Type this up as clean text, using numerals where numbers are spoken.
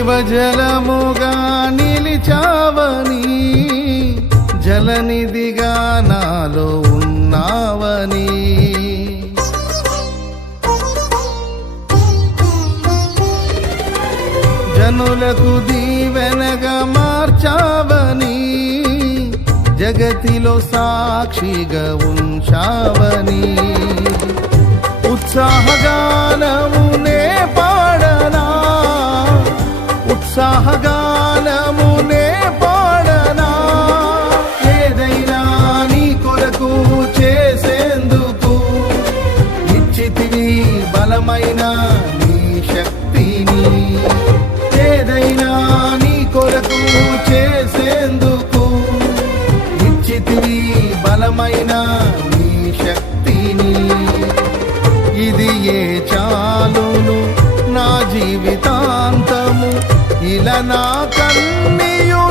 జీవజలముగా నిలిచావని, జలనిధిగా నాలో ఉన్నావని, జనులకు దీవెనగా మార్చావని, జగతిలో సాక్షిగా ఉంచావని, ఉత్సాహగానమునే పాడనా, ఉత్సాహగానమునే పాడనా, ఏదైనా నీ కొరకు చేసేందుకు ఇచ్చితివి బలమైన నీ శక్తిని, ఏదైనా నీ కొరకు చేసేందుకు ఇచ్చితివి బలమైన నీ శక్తిని, ఇది ఏ చాలును నా జీవితాంతము, ఇలా నా కన్నీయు